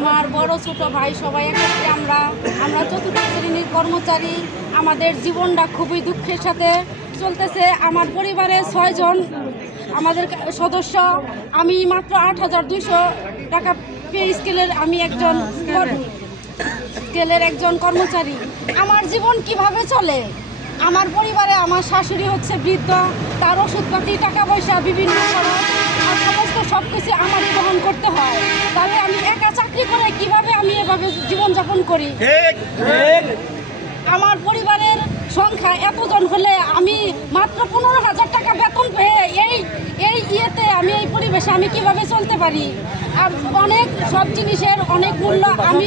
আমার বড় ছোট ভাই সবাই একসাথে আমরা চতুর্থ শ্রেণীর কর্মচারী। আমাদের জীবনটা খুবই দুঃখের সাথে চলতেছে। আমার পরিবারে 6 জন আমাদের সদস্য। আমি মাত্র 8,200 টাকা পে স্কেলের একজন কর্মচারী। আমার জীবন কিভাবে চলে? আমার পরিবারে আমার শাশুড়ি হচ্ছে বৃদ্ধ, তার ওষুধপাতি, টাকা পয়সা, বিভিন্ন খরচ আর সমস্ত সব কিছু আমারই বহন করতে হয়। তাহলে আমি একা চাকরি করে কিভাবে আমি এভাবে জীবনযাপন করি? আমার পরিবারের সংখ্যা এতজন হলে আমি মাত্র 15,000 টাকা বেতন পেয়ে ইয়েতে আমি এই পরিবেশে আমি কিভাবে চলতে পারি? আর অনেক সব জিনিসের অনেক মূল্য। আমি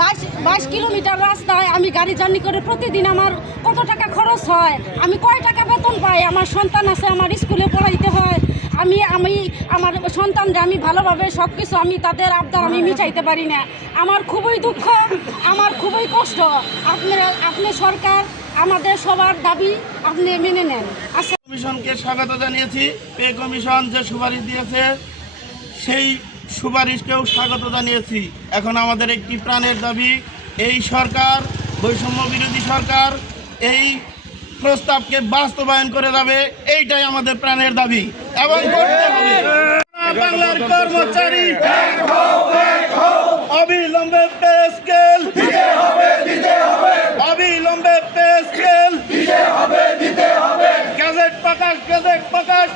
22 কিলোমিটার রাস্তায় আমি গাড়ি জার্নি করে প্রতিদিন আমার কত টাকা খরচ হয়? আমি কয় টাকা বেতন পাই? আমার সন্তান আছে, আমার স্কুলে পড়াইতে হয়। আমি আমার সন্তানরা আমি ভালোভাবে সব কিছু আমি তাদের আবদার আমি মিটাইতে পারি না। আমার খুবই দুঃখ, আমার খুবই কষ্ট। আপনি সরকার আমাদের সবার দাবি আপনি মেনে নেন। কমিশনকে স্বাগত জানিয়েছি। পে কমিশন যে সুপারিশ দিয়েছে সেই সুপারিশকেও স্বাগত জানিয়েছি। এখন আমাদের একটি প্রাণের দাবি, এই সরকার, বৈষম্য বিরোধী সরকার এই প্রস্তাবকে বাস্তবায়ন করে যাবে, এইটাই আমাদের প্রাণের দাবি এবং করতে হবে। বাংলার কর্মচারী অবিলম্বে পে স্কেল দিতে হবে, অবিলম্বে পে স্কেল দিতে হবে, গেজেট প্রকাশ